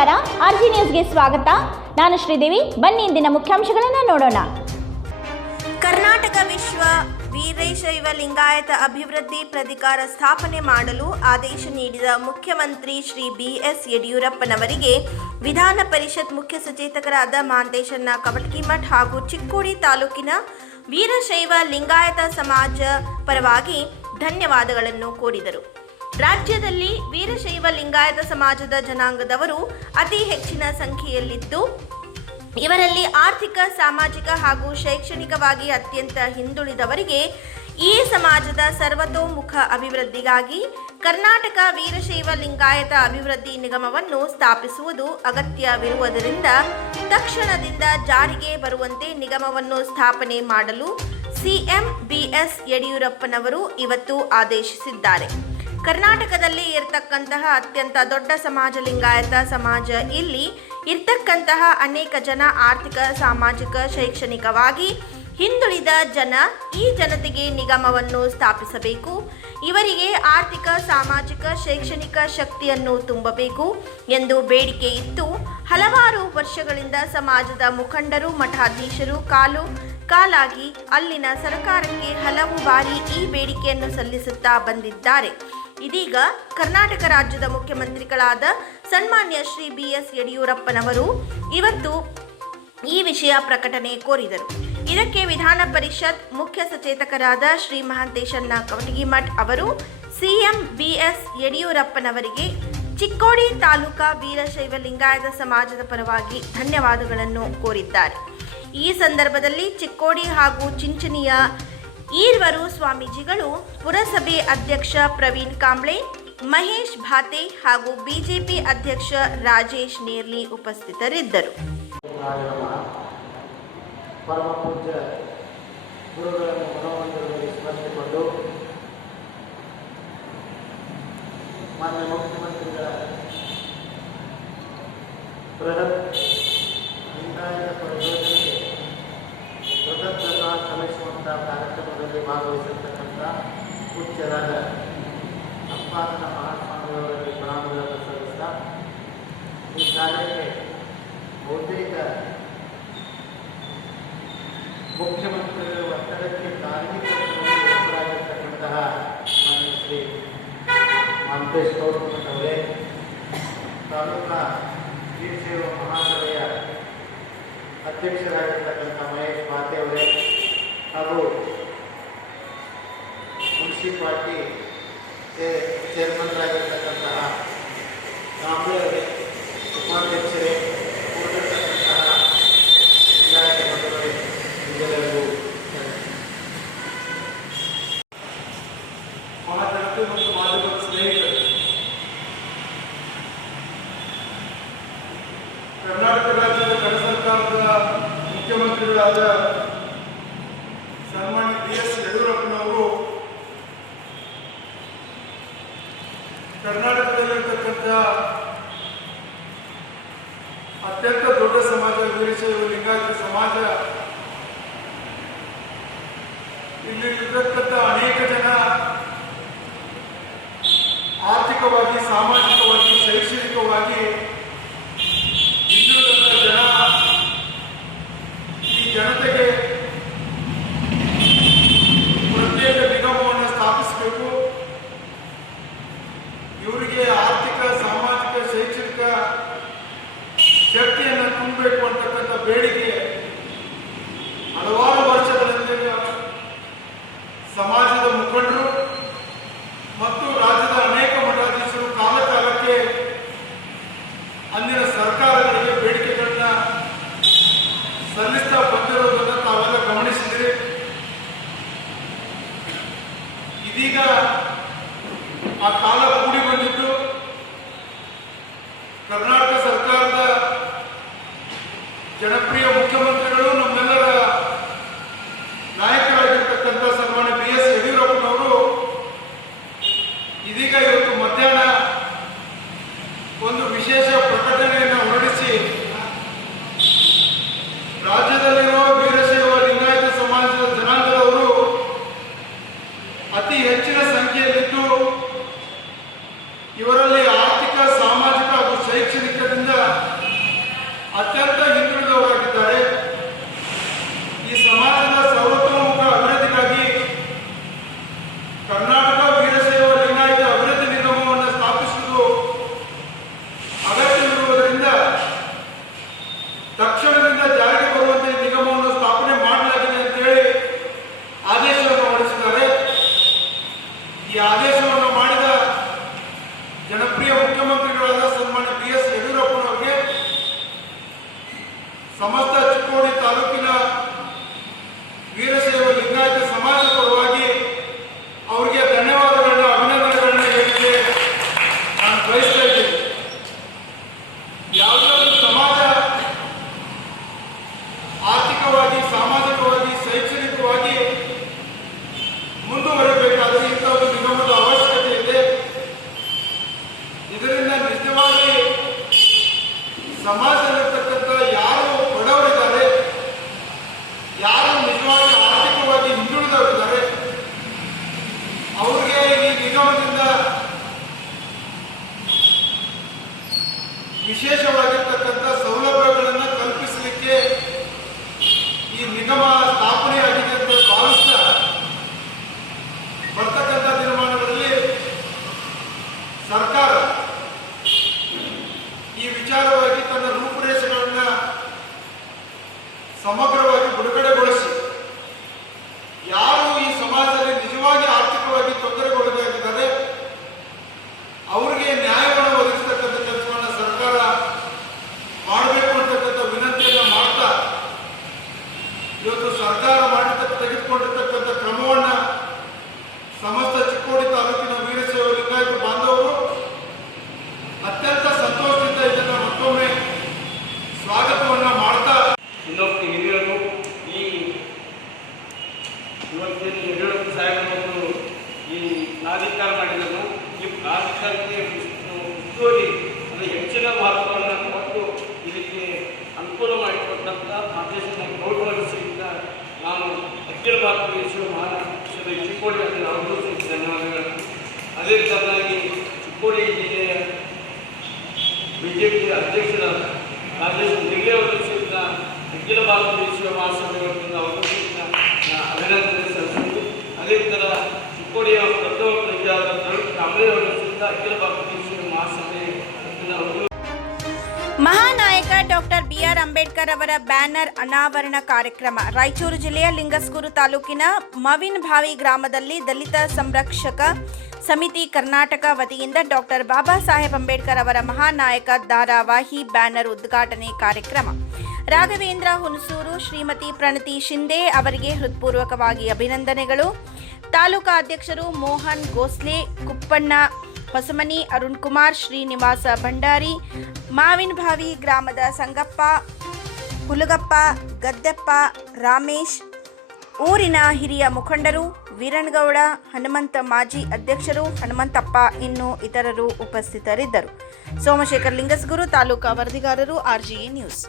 ನಮಸ್ಕಾರ. R G ನ್ಯೂಸ್ಗೆ ಸ್ವಾಗತ. ನಾನು ಶ್ರೀದೇವಿ. ಬನ್ನಿ ಇಂದಿನ ಮುಖ್ಯಾಂಶಗಳನ್ನು ನೋಡೋಣ. ಕರ್ನಾಟಕ ವಿಶ್ವ ವೀರಶೈವ ಲಿಂಗಾಯತ ಅಭಿವೃದ್ಧಿ ಪ್ರಾಧಿಕಾರ ಸ್ಥಾಪನೆ ಮಾಡಲು ಆದೇಶ ನೀಡಿದ ಮುಖ್ಯಮಂತ್ರಿ ಶ್ರೀ ಬಿ ಎಸ್ ಯಡಿಯೂರಪ್ಪನವರಿಗೆ ವಿಧಾನ ಪರಿಷತ್ ಮುಖ್ಯ ಸಚೇತಕರಾದ ಮಾಂತೇಶನ್ನ ಕವಟಗಿಮಠ್ ಹಾಗೂ ಚಿಕ್ಕೋಡಿ ತಾಲೂಕಿನ ವೀರಶೈವ ಲಿಂಗಾಯತ ಸಮಾಜ ಪರವಾಗಿ ಧನ್ಯವಾದಗಳನ್ನು ಕೋರಿದರು. ರಾಜ್ಯದಲ್ಲಿ ವೀರಶೈವ ಲಿಂಗಾಯತ ಸಮಾಜದ ಜನಾಂಗದವರು ಅತಿ ಹೆಚ್ಚಿನ ಸಂಖ್ಯೆಯಲ್ಲಿದ್ದು, ಇವರಲ್ಲಿ ಆರ್ಥಿಕ, ಸಾಮಾಜಿಕ ಹಾಗೂ ಶೈಕ್ಷಣಿಕವಾಗಿ ಅತ್ಯಂತ ಹಿಂದುಳಿದವರಿಗೆ ಈ ಸಮಾಜದ ಸರ್ವತೋಮುಖ ಅಭಿವೃದ್ಧಿಗಾಗಿ ಕರ್ನಾಟಕ ವೀರಶೈವ ಲಿಂಗಾಯತ ಅಭಿವೃದ್ಧಿ ನಿಗಮವನ್ನು ಸ್ಥಾಪಿಸುವುದು ಅಗತ್ಯವಿರುವುದರಿಂದ ತಕ್ಷಣದಿಂದ ಜಾರಿಗೆ ಬರುವಂತೆ ನಿಗಮವನ್ನು ಸ್ಥಾಪನೆ ಮಾಡಲು ಸಿಎಂ ಬಿಎಸ್ ಯಡಿಯೂರಪ್ಪನವರು ಇವತ್ತು ಆದೇಶಿಸಿದ್ದಾರೆ. ಕರ್ನಾಟಕದಲ್ಲಿ ಇರತಕ್ಕಂತಹ ಅತ್ಯಂತ ದೊಡ್ಡ ಸಮಾಜ ಲಿಂಗಾಯತ ಸಮಾಜ ಇಲ್ಲಿ ಇರ್ತಕ್ಕಂತಹ ಅನೇಕ ಜನ ಆರ್ಥಿಕ, ಸಾಮಾಜಿಕ, ಶೈಕ್ಷಣಿಕವಾಗಿ ಹಿಂದುಳಿದ ಜನ ಈ ಜನತೆಗೆ ನಿಗಮವನ್ನು ಸ್ಥಾಪಿಸಬೇಕು. ಇವರಿಗೆ ಆರ್ಥಿಕ, ಸಾಮಾಜಿಕ, ಶೈಕ್ಷಣಿಕ ಶಕ್ತಿಯನ್ನು ತುಂಬಬೇಕು ಎಂದು ಬೇಡಿಕೆ ಇತ್ತು ಹಲವಾರು ವರ್ಷಗಳಿಂದ ಸಮಾಜದ ಮುಖಂಡರು, ಮಠಾಧೀಶರು ಕಾಲು ಕಾಲಾಗಿ ಅಲ್ಲಿನ ಸರ್ಕಾರಕ್ಕೆ ಹಲವು ಬಾರಿ ಈ ಬೇಡಿಕೆಯನ್ನು ಸಲ್ಲಿಸುತ್ತಾ ಬಂದಿದ್ದಾರೆ. ಇದೀಗ ಕರ್ನಾಟಕ ರಾಜ್ಯದ ಮುಖ್ಯಮಂತ್ರಿಗಳಾದ ಸನ್ಮಾನ್ಯ ಶ್ರೀ ಬಿ ಎಸ್ ಯಡಿಯೂರಪ್ಪನವರು ಇವತ್ತು ಈ ವಿಷಯ ಪ್ರಕಟಣೆ ಕೋರಿದರು. ಇದಕ್ಕೆ ವಿಧಾನ ಪರಿಷತ್ ಮುಖ್ಯ ಸಚೇತಕರಾದ ಶ್ರೀ ಮಹಾಂತೇಶನ್ನ ಕವಟಗಿಮಠ್ ಅವರು, ಸಿಎಂ ಬಿಎಸ್ ಯಡಿಯೂರಪ್ಪನವರಿಗೆ ಚಿಕ್ಕೋಡಿ ತಾಲೂಕಾ ವೀರಶೈವ ಲಿಂಗಾಯತ ಸಮಾಜದ ಪರವಾಗಿ ಧನ್ಯವಾದಗಳನ್ನು ಕೋರಿದ್ದಾರೆ. ಈ ಸಂದರ್ಭದಲ್ಲಿ ಚಿಕ್ಕೋಡಿ ಹಾಗೂ ಚಿಂಚಣಿಯ ಈರ್ವರು ಸ್ವಾಮೀಜಿಗಳು ಪುರಸಭೆ ಅಧ್ಯಕ್ಷ ಪ್ರವೀಣ್ ಕಾಂಬ್ಳೆ, ಮಹೇಶ್ ಭಾತೆ ಹಾಗೂ ಬಿಜೆಪಿ ಅಧ್ಯಕ್ಷ ರಾಜೇಶ್ ನೇರ್ಲಿ ಉಪಸ್ಥಿತರಿದ್ದರು. ಮಾನ್ಯ ಮುಖ್ಯಮಂತ್ರಿಗಳ ಬೃಹತ್ ಕಾರ್ಯಕ್ರಮದಲ್ಲಿ ಭಾಗವಹಿಸಿರ್ತಕ್ಕಂಥ ಪೂಜ್ಯರಾದ ಸಂಪಾದನ ಮಹಾಸ್ವಾಮಿಯವರಲ್ಲಿ ಪ್ರಣಾಮಗಳನ್ನು ಸಲ್ಲಿಸ್ತಾ ಈ ಕಾರ್ಯಕ್ಕೆ ಬಹುತೇಕ ಮುಖ್ಯಮಂತ್ರಿಗಳ ಒತ್ತಡಕ್ಕೆ ಕಾರ್ಮಿಕರಾಗಿರ್ತಕ್ಕಂತಹ ಮಾನ್ಯ ಶ್ರೀ ಮಾಂತೇಶ್ ಗೌಡಮಠವರೇ ತಾಲೂಕಾ ವೀರಶೈವ ಮಹಾಸಭೆಯ ಅಧ್ಯಕ್ಷರಾಗಿರ್ತಕ್ಕಂಥ ಮಹೇಶ್ ಮಾತೆ ಹಾಗೂ ಮುನ್ಸಿಪಾಲ್ಟಿ ಚೇರ್ಮನ್ರಾಗಿರ್ತಕ್ಕಂತಹ ಕಾಂಬ್ಳೆ ಅವರೇ ಉಪಾಧ್ಯಕ್ಷರೇ ಕೂಡಿರ್ತಕ್ಕಂತಹ ಲಿಂಗಾಯತ ಬಂಧುಗಳೇ ನಿಮ್ಮೆಲ್ಲರಿಗೂ ಮಹಾಜನತೆ ಮತ್ತು ಕರ್ನಾಟಕದಲ್ಲಿರ್ತಕ್ಕಂಥ ಅತ್ಯಂತ ದೊಡ್ಡ ಸಮಾಜ ವೀರಶೈವ ಲಿಂಗಾಯತ ಸಮಾಜ ಇಲ್ಲಿ ಇರತಕ್ಕಂತಹ ಅನೇಕ ಜನ ಆರ್ಥಿಕವಾಗಿ ಸಾಮಾಜಿಕವಾಗಿ ಶೈಕ್ಷಣಿಕವಾಗಿ ಹಿಂದುಳಿದ ಜನ ಈ ಜನತೆಗೆ ಪ್ರತ್ಯೇಕ ನಿಗಮವನ್ನು ಸ್ಥಾಪಿಸಬೇಕು ಇವರಿಗೆ ಆರ್ಥಿಕ ಸಾಮಾಜಿಕ ಶೈಕ್ಷಣಿಕ ಶಕ್ತಿಯನ್ನು ತುಂಬಬೇಕು ಅಂತಕ್ಕಂಥ ಬೇಡಿಕೆ ಹಲವಾರು ವರ್ಷಗಳಿಂದ ಸಮಾಜದ ಮುಖಂಡರು ಮತ್ತು ರಾಜ್ಯದ ಅನೇಕ ಮಠಾಧೀಶರು ಕಾಲ ಕಾಲಕ್ಕೆ ಅಂದಿನ ಸರ್ಕಾರಗಳಿಗೆ ಬೇಡಿಕೆಗಳನ್ನ ಸಲ್ಲಿಸ್ತಾ ಬಂದಿರೋದನ್ನು ತಾವೆಲ್ಲ ಗಮನಿಸಿದಿರಿ ಇದೀಗ ಆ ಕಾಲ ಕೂಡಿ ಬಂದಿದ್ದು ಕರ್ನಾಟಕ ಸರ್ಕಾರದ ಜನಪ್ರಿಯ ಮುಖ್ಯಮಂತ್ರಿಗಳು ಪ್ರಾಧಿಕಾರಕ್ಕೆ ಉಸ್ತುವಾರಿ ಅಂದರೆ ಹೆಚ್ಚಿನ ಮಹತ್ವವನ್ನು ಕೊಟ್ಟು ಇದಕ್ಕೆ ಅನುಕೂಲ ಮಾಡಿಕೊಟ್ಟಂಥ ಆದೇಶನ ಗೌರವಿಸಿದ್ದ ನಾನು ಅಖಿಲ ಭಾರತ ವಿಶ್ವ ಮಹಾರಾಷ್ಟ್ರದ ಚಿಕ್ಕೋಡಿ ಅಂದರೆ ಅವರು ಧನ್ಯವಾದಗಳನ್ನು ಅದೇ ಥರನಾಗಿ ಚಿಕ್ಕೋಡಿ ಜಿಲ್ಲೆಯ ಬಿಜೆಪಿ ಅಧ್ಯಕ್ಷರಾದ ರಾಜೇಶ್ ಹೆಗ್ಡೆ ಅವರು ಸಹಿತ ಅಖಿಲ ಭಾರತ ವಿಶ್ವ ಮಹಾಸಭೆ ವತಿಯಿಂದ ಅವರು ಸಹಿತ ಅಭಿನಂದನೆ ಸಲ್ಲಿಸಿದ್ದು ಅದೇ ಥರ ಚಿಕ್ಕೋಡಿಯ ಪ್ರಥಮ ಪ್ರಜೆಯಾದ ದಲಿತ ಕಾಂಬ್ಳೆ ಅವರು ಸಹಿತ ಅಖಿಲ ಭಾರತ ವಿಶ್ವ ಮಹಾಸಭೆ ವತಿಯಿಂದ ಅವರು ಮಹಾನಾಯಕ ಡಾಕ್ಟರ್ ಬಿಆರ್ ಅಂಬೇಡ್ಕರ್ ಅವರ ಬ್ಯಾನರ್ ಅನಾವರಣ ಕಾರ್ಯಕ್ರಮ. ರಾಯಚೂರು ಜಿಲ್ಲೆಯ ಲಿಂಗಸ್ಕೂರು ತಾಲೂಕಿನ ಮವಿನ್ ಭಾವಿ ಗ್ರಾಮದಲ್ಲಿ ದಲಿತ ಸಂರಕ್ಷಕ ಸಮಿತಿ ಕರ್ನಾಟಕ ವತಿಯಿಂದ ಡಾಕ್ಟರ್ ಬಾಬಾ ಸಾಹೇಬ್ ಅಂಬೇಡ್ಕರ್ ಅವರ ಮಹಾನಾಯಕ ಧಾರಾವಾಹಿ ಬ್ಯಾನರ್ ಉದ್ಘಾಟನೆ ಕಾರ್ಯಕ್ರಮ. ರಾಘವೇಂದ್ರ ಹುಣಸೂರು ಶ್ರೀಮತಿ ಪ್ರಣತಿ ಶಿಂದೆ ಅವರಿಗೆ ಹೃತ್ಪೂರ್ವಕವಾಗಿ ಅಭಿನಂದನೆಗಳು. ತಾಲೂಕಾ ಅಧ್ಯಕ್ಷರು ಮೋಹನ್ ಗೋಸ್ಲೆ, ಕುಪ್ಪಣ್ಣ ಹೊಸಮನಿ ಅರುಣ್ ಕುಮಾರ್, ಶ್ರೀನಿವಾಸ ಭಂಡಾರಿ ಮಾವಿನಭಾವಿ ಗ್ರಾಮದ ಸಂಗಪ್ಪ, ಹುಲಗಪ್ಪ, ಗದ್ದೆಪ್ಪ, ರಾಮೇಶ್, ಊರಿನ ಹಿರಿಯ ಮುಖಂಡರು, ವೀರಣ್ಗೌಡ, ಹನುಮಂತ ಮಾಜಿ ಅಧ್ಯಕ್ಷರು, ಹನುಮಂತಪ್ಪ ಇನ್ನು ಇತರರು ಉಪಸ್ಥಿತರಿದ್ದರು. ಸೋಮಶೇಖರ್ ಲಿಂಗಸ್ಗುರು ತಾಲೂಕಾ ವರದಿಗಾರರು, ಆರ್ಜಿಎ ನ್ಯೂಸ್.